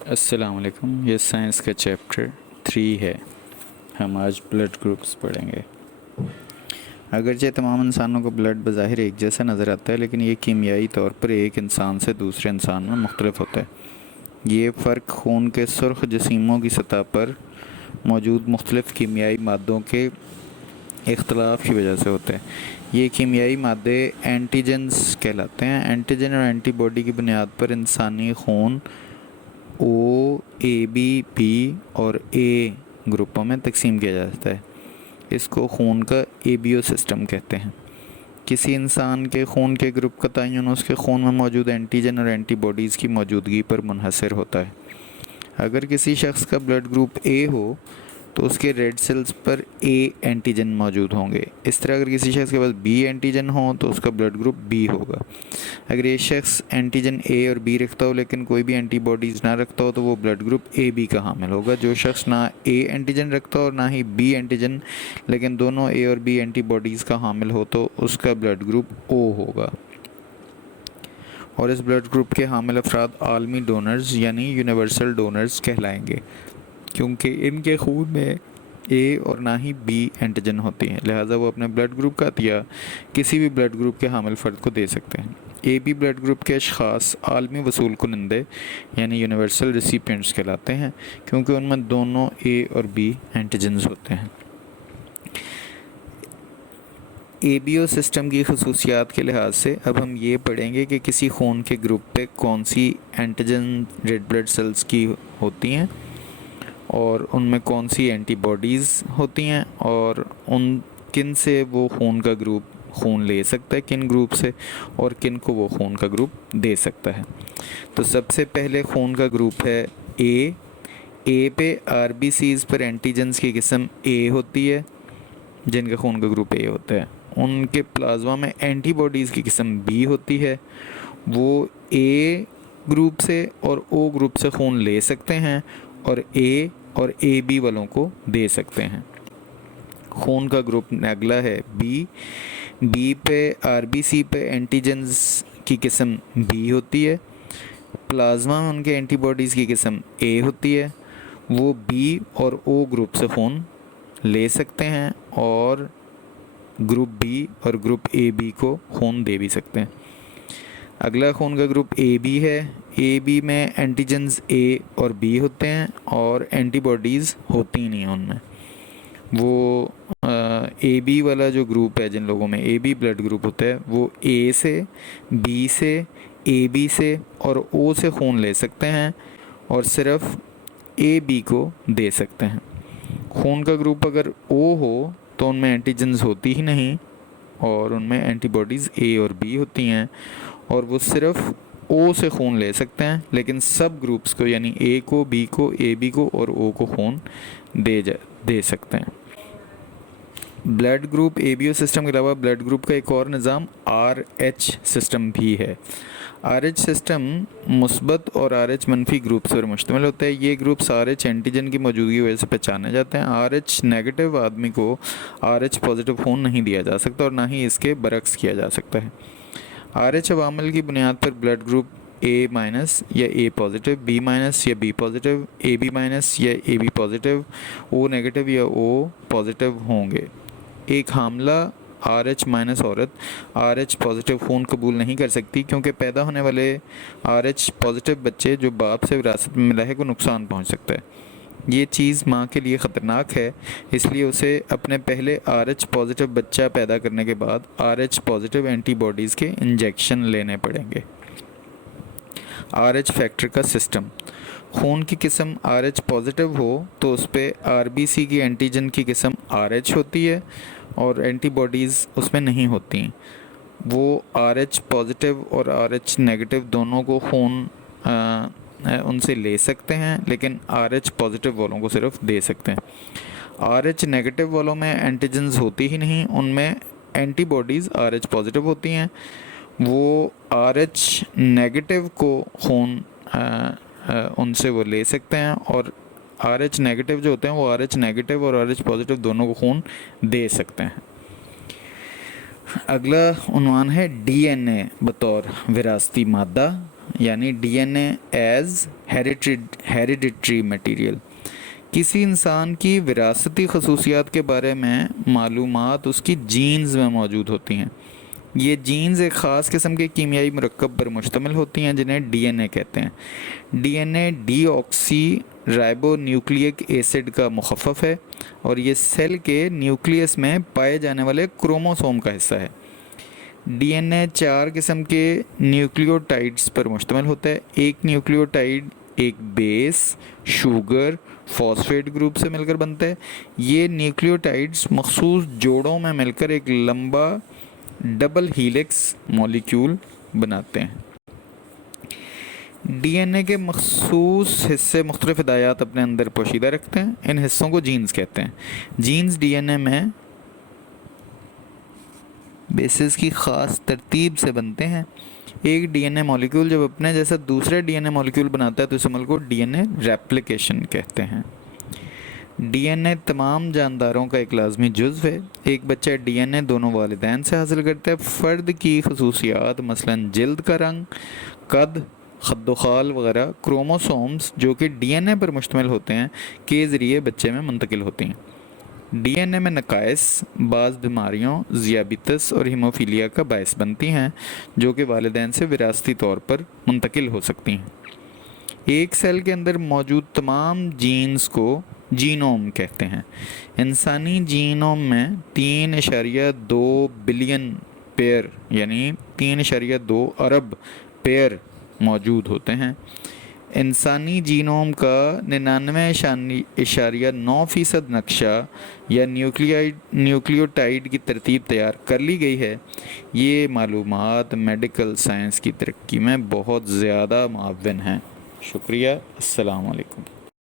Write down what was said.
अस्सलाम वालेकुम। ये साइंस का चैप्टर 3 है। हम आज ब्लड ग्रुप्स पढ़ेंगे। अगरचे तमाम इंसानों को ब्लड बज़ाहिर एक जैसा नज़र आता है, लेकिन ये कीमियाई तौर पर एक इंसान से दूसरे इंसान में मुख्तलिफ होता है। ये फ़र्क खून के सुर्ख जसीमों की सतह पर मौजूद मुख्तलिफ कीमियाई मादों के इख्तलाफ की वजह से होता है। ये कीमियाई मादे एंटीजेंस कहलाते हैं। एंटीजन और एंटीबॉडी की बुनियाद पर इंसानी खून ओ, ए बी, बी और ए ग्रुपों में तकसीम किया जाता है। इसको खून का एबीओ सिस्टम कहते हैं। किसी इंसान के खून के ग्रुप का तयन उसके खून में मौजूद एंटीजन और एंटीबॉडीज़ की मौजूदगी पर मुनहसर होता है। अगर किसी शख्स का ब्लड ग्रुप ए हो तो उसके रेड सेल्स पर ए एंटीजन मौजूद होंगे। इस तरह अगर किसी शख्स के पास बी एंटीजन हो तो उसका ब्लड ग्रुप बी होगा। अगर ये शख्स एंटीजन ए और बी रखता हो लेकिन कोई भी एंटीबॉडीज़ ना रखता हो तो वो ब्लड ग्रुप ए बी का हामिल होगा। जो शख्स ना ए एंटीजन रखता हो और ना ही बी एंटीजन लेकिन दोनों ए और बी एंटीबॉडीज़ का हामिल हो तो उसका ब्लड ग्रुप ओ होगा। और इस ब्लड ग्रुप के हामिल अफराद आलमी डोनर्स यानी यूनिवर्सल डोनर्स कहलाएंगे, क्योंकि इनके खून में ए और ना ही बी एंटीजन होती हैं। लिहाजा वो अपने ब्लड ग्रुप का अतिया किसी भी ब्लड ग्रुप के हामिल फ़र्द को दे सकते हैं। ए बी ब्लड ग्रुप के अशख़ास आलमी वसूल कुनंदे यानी यूनिवर्सल रिसिपिएंट्स कहलाते हैं, क्योंकि उनमें दोनों ए और बी एंटीजन्स होते हैं। एबीओ सिस्टम की खसूसियात के लिहाज से अब हम ये पढ़ेंगे कि किसी खून के ग्रुप पे कौन सी एंटीजन रेड ब्लड सेल्स की होती हैं और उनमें कौन सी एंटीबॉडीज़ होती हैं और उन किन से वो खून का ग्रुप खून ले सकता है, किन ग्रुप से, और किन को वो खून का ग्रुप दे सकता है। तो सबसे पहले खून का ग्रुप है ए। ए पे आरबीसीज़ पर एंटीजन्स की किस्म ए होती है, जिनका खून का ग्रुप ए होता है। उनके प्लाज्मा में एंटीबॉडीज़ की किस्म बी होती है। वो ए ग्रुप से और ओ ग्रुप से खून ले सकते हैं और ए और ए बी वालों को दे सकते हैं। खून का ग्रुप अगला है बी। बी पे आरबीसी पे एंटीजन्स की किस्म बी होती है। प्लाज्मा में उनके एंटीबॉडीज़ की किस्म ए होती है। वो बी और ओ ग्रुप से खून ले सकते हैं और ग्रुप बी और ग्रुप ए बी को खून दे भी सकते हैं। अगला खून का ग्रुप ए बी है। ए बी में एंटीजन्स ए और बी होते हैं और एंटीबॉडीज़ होती नहीं हैं उनमें। वो ए बी वाला जो ग्रुप है, जिन लोगों में ए बी ब्लड ग्रुप होता है, वो ए से, बी से, ए बी से और ओ से खून ले सकते हैं और सिर्फ ए बी को दे सकते हैं। खून का ग्रुप अगर ओ हो तो उनमें एंटीजन्स होती ही नहीं और उनमें एंटीबॉडीज़ ए और बी होती हैं और वो सिर्फ ओ से खून ले सकते हैं, लेकिन सब ग्रुप्स को यानी ए को, बी को, ए बी को और ओ को खून दे सकते हैं। ब्लड ग्रुप एबीओ सिस्टम के अलावा ब्लड ग्रुप का एक और निज़ाम आर एच सिस्टम भी है। आर एच सिस्टम मुस्बत और आर एच मनफी ग्रुप्स पर मुश्तमिल होता है। ये ग्रुप्स आर एच एंटीजन की मौजूदगी की वजह से पहचाने जाते हैं। आर एच नेगेटिव आदमी को आर एच पॉजिटिव खून नहीं दिया जा सकता और ना ही इसके बरक्स किया जा सकता है। आर एच अवामल की बुनियाद पर ब्लड ग्रुप ए माइनस या ए पॉजिटिव, बी माइनस या B positive, A B minus या A B positive, O negative या ओ पॉजिटिव होंगे। एक हामला आर एच माइनस औरत आर एच पॉजिटिव खून कबूल नहीं कर सकती, क्योंकि पैदा होने वाले आर एच पॉजिटिव बच्चे जो बाप से विरासत में मिला है को नुकसान पहुंच सकता है। ये चीज़ माँ के लिए ख़तरनाक है, इसलिए उसे अपने पहले आर एच पॉजिटिव बच्चा पैदा करने के बाद आर एच पॉजिटिव एंटीबॉडीज़ के इंजेक्शन लेने पड़ेंगे। आर एच फैक्टर का सिस्टम। खून की किस्म आर एच पॉजिटिव हो तो उस पर आर बी सी की एंटीजन की किस्म आर एच होती है और एंटीबॉडीज़ उसमें नहीं होती। वो आर एच पॉजिटिव और आर एच नेगेटिव दोनों को खून उनसे ले सकते हैं, लेकिन आर एच पॉजिटिव वालों को सिर्फ दे सकते हैं। आर एच नेगेटिव वालों में एंटीजन्स होती ही नहीं, उनमें एंटीबॉडीज़ आर एच पॉजिटिव होती हैं। वो आर एच नेगेटिव को खून उनसे वो ले सकते हैं और आर एच नेगेटिव जो होते हैं वो आर एच नेगेटिव और आर एच पॉजिटिव दोनों को खून दे सकते हैं। अगला उन्वान है डीएनए बतौर विरासती मादा। यानी डीएनए एज हेरिडिटरी मटेरियल। किसी इंसान की विरासती खसूसियात के बारे में मालूमात उसकी जीन्स में मौजूद होती हैं। ये जीन्स एक ख़ास किस्म के कीमियाई मरकब पर मुश्तमिल होती हैं जिन्हें डीएनए कहते हैं। DNA deoxy ribo nucleic acid का मुखफ़फ़ है और ये सेल के न्यूक्लियस में पाए जाने वाले क्रोमोसोम का हिस्सा है। डीएनए 4 किस्म के न्यूक्लियोटाइड्स पर मुश्तमिल होता है। एक न्यूक्लियोटाइड एक बेस, शुगर, फॉस्फेट ग्रुप से मिलकर बनता है। ये न्यूक्लियोटाइड्स मखसूस जोड़ों में मिलकर एक लंबा डबल हीलिक्स मॉलिक्यूल बनाते हैं। डीएनए के मखसूस हिस्से मुख्तलिफ हिदायत अपने अंदर पोशीदा रखते हैं। इन हिस्सों को जीन्स कहते हैं। जीन्स डीएनए में बेसिस की ख़ास तरतीब से बनते हैं। एक डीएनए मॉलिक्यूल जब अपने जैसा दूसरे डीएनए मॉलिक्यूल बनाता है तो इस अमल को डीएनए रेप्लिकेशन कहते हैं। डीएनए तमाम जानदारों का एक लाजमी जुज़्व है। एक बच्चा डीएनए दोनों वालिदैन से हासिल करता है। फ़र्द की खसूसियात मसलन जिल्द का रंग, कद, खद्दोखाल वगैरह क्रोमोसोम्स जो कि डीएनए पर मुश्तमिल होते हैं के ज़रिए बच्चे में मुंतकिल होती हैं। डीएनए में नकाइस बाज़ बीमारियों ज़ियाबितस और हीमोफीलिया का बायस बनती हैं जो कि वालिदैन से विरासती तौर पर मुंतकिल हो सकती हैं। एक सेल के अंदर मौजूद तमाम जीन्स को जीनोम कहते हैं। इंसानी जीनोम में 3.2 बिलियन पेयर यानी 3.2 अरब पेयर मौजूद होते हैं। इंसानी जीनोम का 99.9% नक्शा या न्यूक्लियोटाइड की तरतीब तैयार कर ली गई है। ये मालूमात मेडिकल साइंस की तरक्की में बहुत ज़्यादा मुआविन हैं। शुक्रिया। अस्सलाम वालेकुम।